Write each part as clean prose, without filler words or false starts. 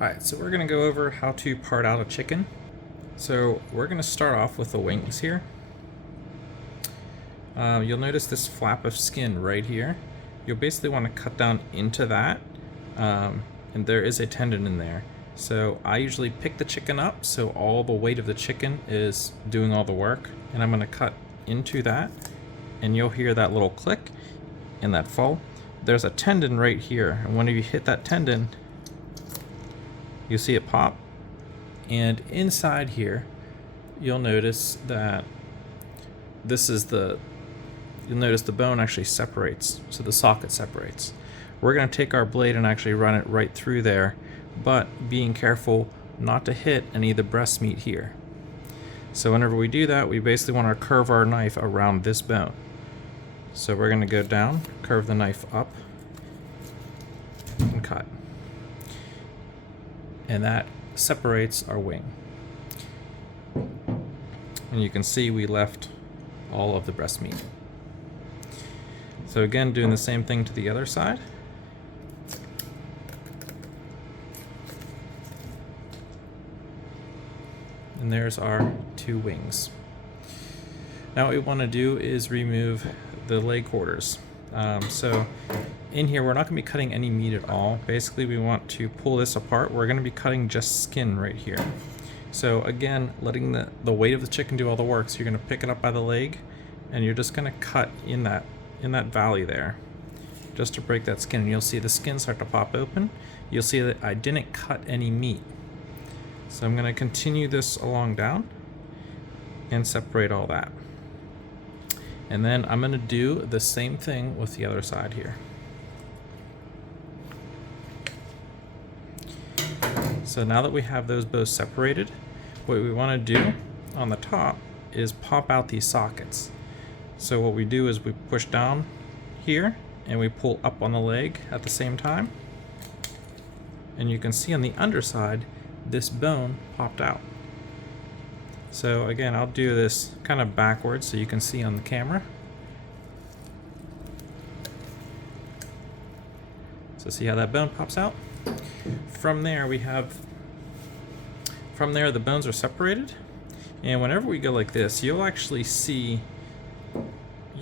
Alright, so we're going to go over how to part out a chicken. So we're going to start off with the wings here. You'll notice this flap of skin right here. You'll basically want to cut down into that, and there is a tendon in there. So I usually pick the chicken up so all the weight of the chicken is doing all the work, and I'm going to cut into that, and you'll hear that little click and that fall. There's a tendon right here, and when you hit that tendon, you'll see it pop, and inside here you'll notice that you'll notice the bone actually separates, so the socket separates. We're going to take our blade and actually run it right through there, but being careful not to hit any of the breast meat here. So whenever we do that, we basically want to curve our knife around this bone. So we're going to go down, curve the knife up, and cut. And that separates our wing. And you can see we left all of the breast meat. So again, doing the same thing to the other side. And there's our two wings. Now what we want to do is remove the leg quarters. So in here, we're not going to be cutting any meat at all. Basically, we want to pull this apart. We're going to be cutting just skin right here. So again, letting the weight of the chicken do all the work. So you're going to pick it up by the leg, and you're just going to cut in that valley there, just to break that skin. And you'll see the skin start to pop open. You'll see that I didn't cut any meat. So I'm going to continue this along down and separate all that. And then I'm going to do the same thing with the other side here. So now that we have those both separated, what we want to do on the top is pop out these sockets. So what we do is we push down here and we pull up on the leg at the same time. And you can see on the underside, this bone popped out. So again, I'll do this kind of backwards so you can see on the camera. So see how that bone pops out? From there the bones are separated, and whenever we go like this, you'll see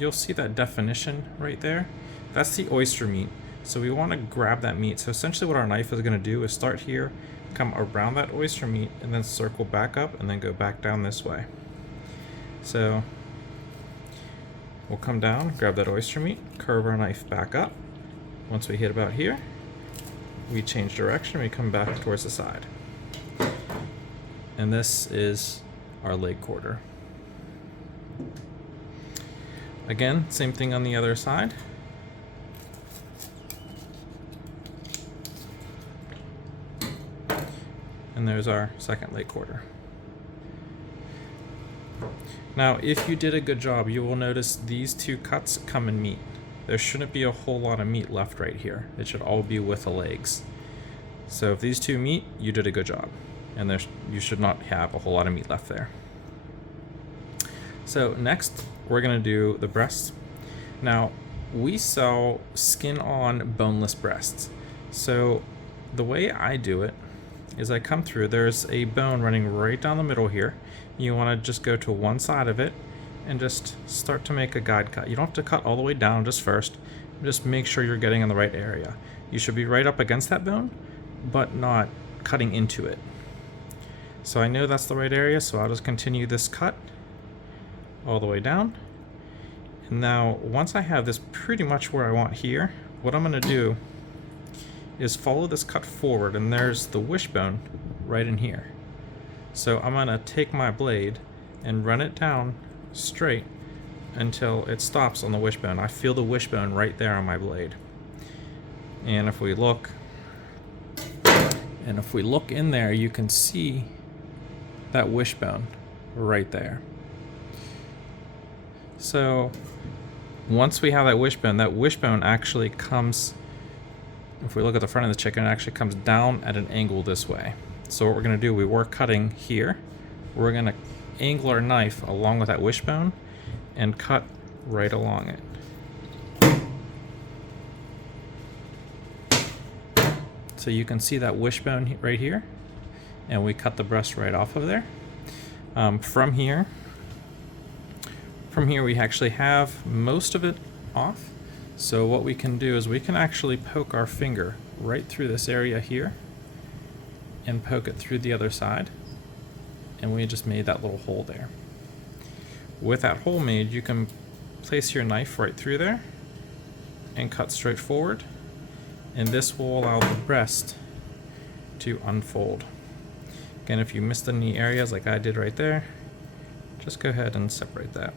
that definition right there. That's the oyster meat. So we want to grab that meat. So essentially what our knife is going to do is start here, come around that oyster meat, and then circle back up and then go back down this way. So we'll come down, grab that oyster meat, curve our knife back up. Once we hit about here, we change direction, we come back towards the side. And this is our leg quarter. Again, same thing on the other side. And there's our second leg quarter. Now, if you did a good job, you will notice these two cuts come in meat. There shouldn't be a whole lot of meat left right here. It should all be with the legs. So if these two meet, you did a good job. And you should not have a whole lot of meat left there. So next, we're gonna do the breasts. Now, we sell skin-on boneless breasts. So the way I do it is I come through, there's a bone running right down the middle here. You wanna just go to one side of it and just start to make a guide cut. You don't have to cut all the way down just first. Just make sure you're getting in the right area. You should be right up against that bone, but not cutting into it. So I know that's the right area, so I'll just continue this cut all the way down. And now, once I have this pretty much where I want here, what I'm gonna do is follow this cut forward, and there's the wishbone right in here. So I'm gonna take my blade and run it down straight until it stops on the wishbone. I feel the wishbone right there on my blade. And if we look in there, you can see that wishbone right there. So once we have that wishbone actually comes, if we look at the front of the chicken, it actually comes down at an angle this way. So what we're going to do, we were cutting here. We're going to angle our knife along with that wishbone and cut right along it. So you can see that wishbone right here, and we cut the breast right off of there. From here we actually have most of it off. So what we can do is we can actually poke our finger right through this area here and poke it through the other side. And we just made that little hole there. With that hole made, you can place your knife right through there and cut straight forward. And this will allow the breast to unfold. Again, if you missed any areas like I did right there, just go ahead and separate that.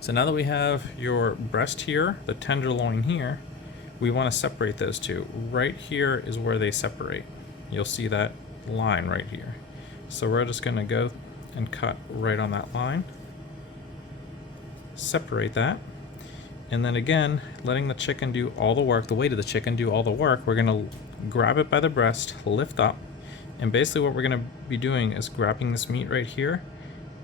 So now that we have your breast here, the tenderloin here, we want to separate those two. Right here is where they separate. You'll see that line right here. So we're just going to go and cut right on that line. Separate that. And then again, letting the chicken do all the work, the weight of the chicken do all the work, we're going to grab it by the breast, lift up, and basically what we're going to be doing is grabbing this meat right here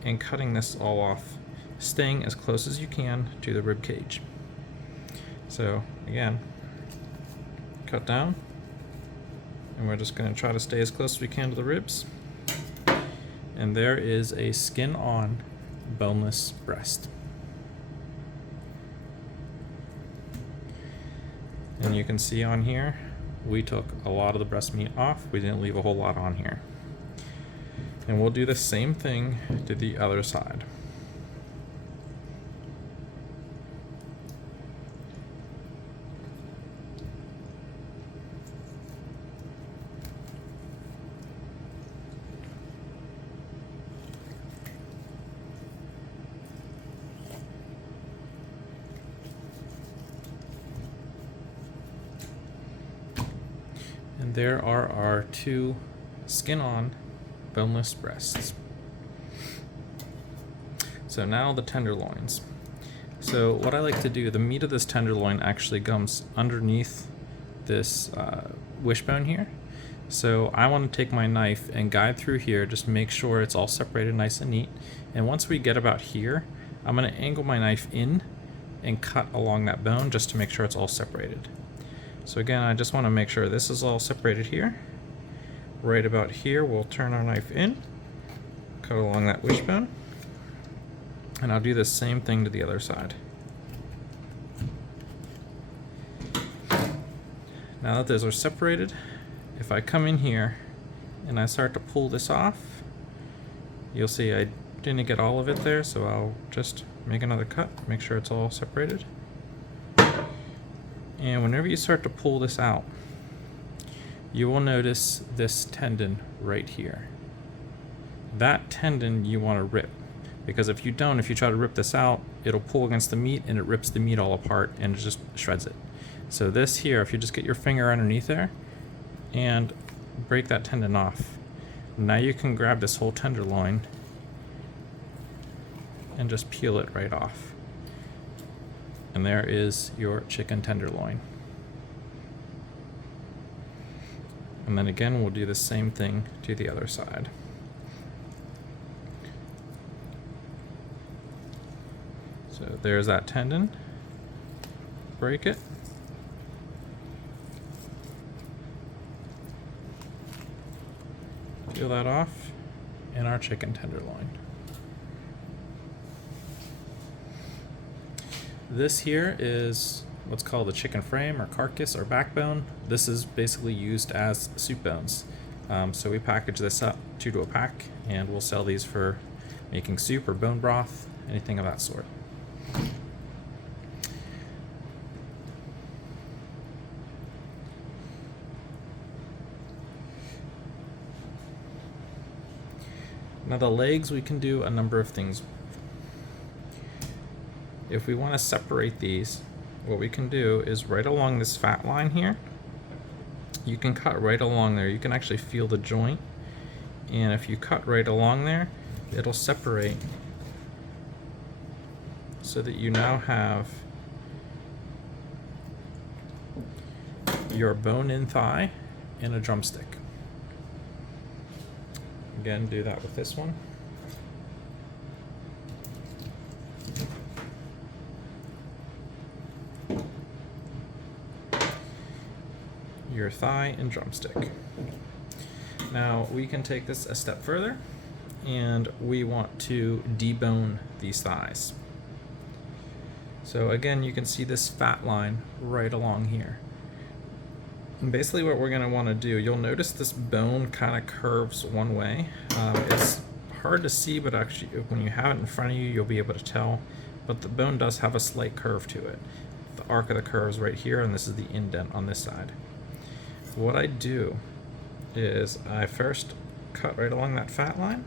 and cutting this all off, staying as close as you can to the rib cage. So again, cut down, and we're just going to try to stay as close as we can to the ribs. And there is a skin-on boneless breast. And you can see on here, we took a lot of the breast meat off. We didn't leave a whole lot on here. And we'll do the same thing to the other side. And there are our two skin-on boneless breasts. So now the tenderloins. So what I like to do, the meat of this tenderloin actually comes underneath this wishbone here. So I want to take my knife and guide through here, just make sure it's all separated nice and neat. And once we get about here, I'm going to angle my knife in and cut along that bone just to make sure it's all separated. So again, I just want to make sure this is all separated here. Right about here, we'll turn our knife in, cut along that wishbone, and I'll do the same thing to the other side. Now that those are separated, if I come in here and I start to pull this off, you'll see I didn't get all of it there, so I'll just make another cut, make sure it's all separated. And whenever you start to pull this out, you will notice this tendon right here. That tendon you want to rip, because if you don't, if you try to rip this out, it'll pull against the meat and it rips the meat all apart and it just shreds it. So this here, if you just get your finger underneath there and break that tendon off, now you can grab this whole tenderloin and just peel it right off. And there is your chicken tenderloin. And then again, we'll do the same thing to the other side. So there's that tendon. Break it. Peel that off, and our chicken tenderloin. This here is what's called a chicken frame or carcass or backbone. This is basically used as soup bones. So we package this up 2 to a pack, and we'll sell these for making soup or bone broth, anything of that sort. Now the legs, we can do a number of things. If we want to separate these, what we can do is right along this fat line here, you can cut right along there. You can actually feel the joint, and if you cut right along there, it'll separate so that you now have your bone-in thigh and a drumstick. Again, do that with this one. your thigh and drumstick. Now we can take this a step further, and we want to debone these thighs. So again, you can see this fat line right along here. And basically what we're going to want to do, you'll notice this bone kind of curves one way. It's hard to see, but actually when you have it in front of you, you'll be able to tell. But the bone does have a slight curve to it. The arc of the curve is right here, and this is the indent on this side. What I do is I first cut right along that fat line.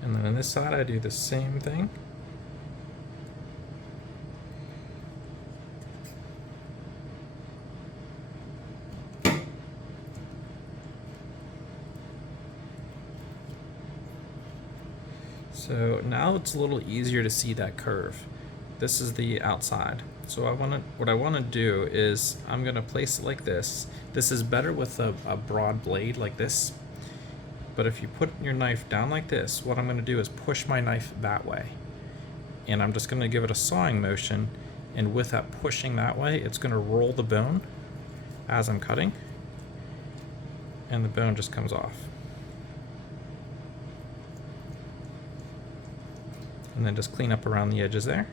And then on this side I do the same thing. So now it's a little easier to see that curve. This is the outside. So what I want to do is I'm going to place it like this. This is better with a broad blade like this. But if you put your knife down like this, what I'm going to do is push my knife that way. And I'm just going to give it a sawing motion, and with that pushing that way, it's going to roll the bone as I'm cutting, and the bone just comes off. And then just clean up around the edges there,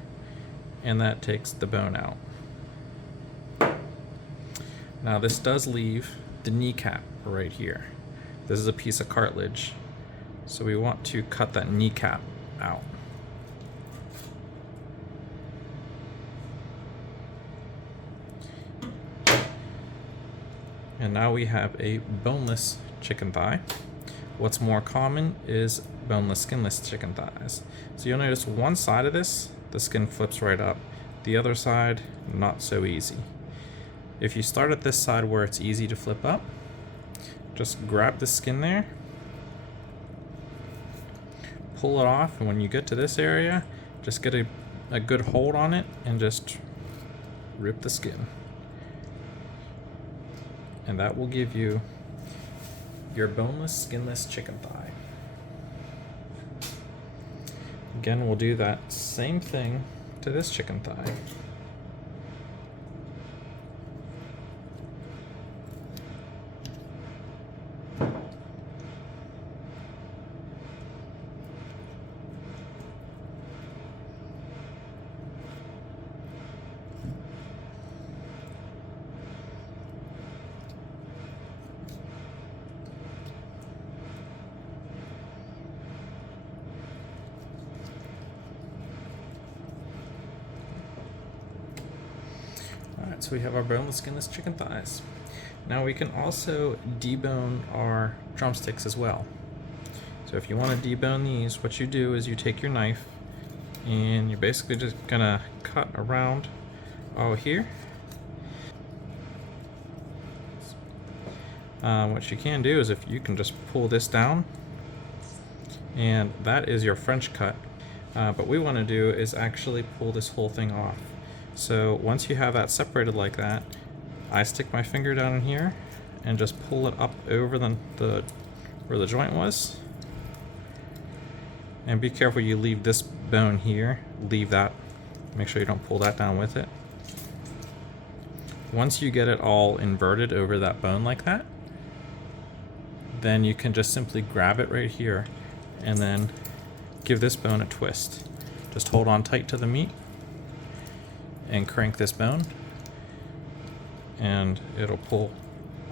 and that takes the bone out. Now this does leave the kneecap right here. This is a piece of cartilage, so we want to cut that kneecap out. And now we have a boneless chicken thigh. What's more common is boneless, skinless chicken thighs. So you'll notice one side of this, the skin flips right up. The other side, not so easy. If you start at this side where it's easy to flip up, just grab the skin there, pull it off, and when you get to this area, just get a good hold on it and just rip the skin. And that will give you your boneless, skinless chicken thigh. Again, we'll do that same thing to this chicken thigh. Alright, so we have our boneless, skinless chicken thighs. Now we can also debone our drumsticks as well. So if you want to debone these, what you do is you take your knife and you're basically just gonna cut around all here. What you can do is if you can just pull this down, and that is your French cut. But what we want to do is actually pull this whole thing off. So once you have that separated like that, I stick my finger down in here and just pull it up over where the joint was. And be careful you leave this bone here. Leave that. Make sure you don't pull that down with it. Once you get it all inverted over that bone like that, then you can just simply grab it right here and then give this bone a twist. Just hold on tight to the meat and crank this bone, and it'll pull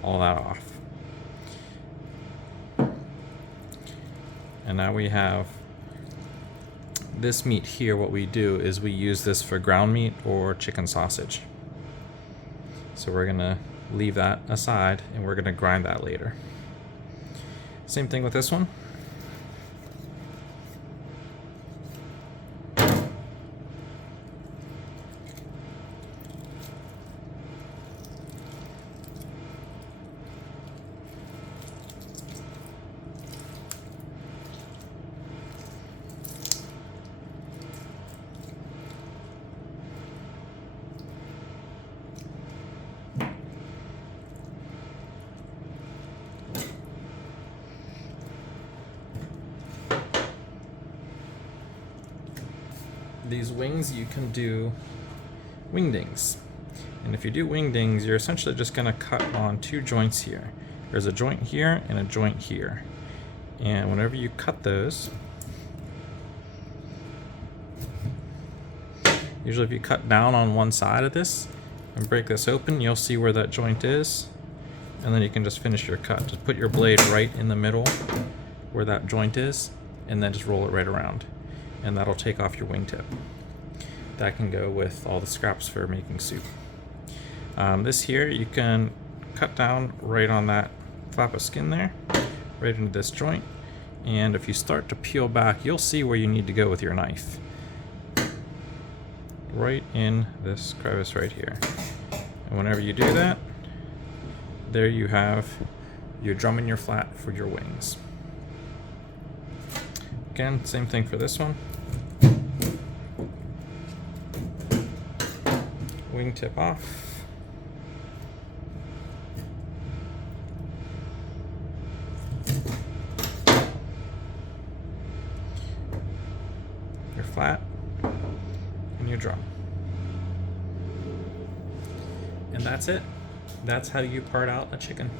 all that off. And now we have this meat here. What we do is we use this for ground meat or chicken sausage. So we're gonna leave that aside and we're gonna grind that later. Same thing with this one. these wings, you can do wingdings. And if you do wingdings, you're essentially just going to cut on 2 joints here. There's a joint here and a joint here. And whenever you cut those, usually if you cut down on one side of this and break this open, you'll see where that joint is. And then you can just finish your cut. Just put your blade right in the middle where that joint is, and then just roll it right around. And that'll take off your wingtip. That can go with all the scraps for making soup. This here, you can cut down right on that flap of skin there, right into this joint. And if you start to peel back, you'll see where you need to go with your knife. Right in this crevice right here. And whenever you do that, there you have your drum in your flat for your wings. Again, same thing for this one. Wingtip off. Your flat and your drum. And that's it. That's how you part out a chicken.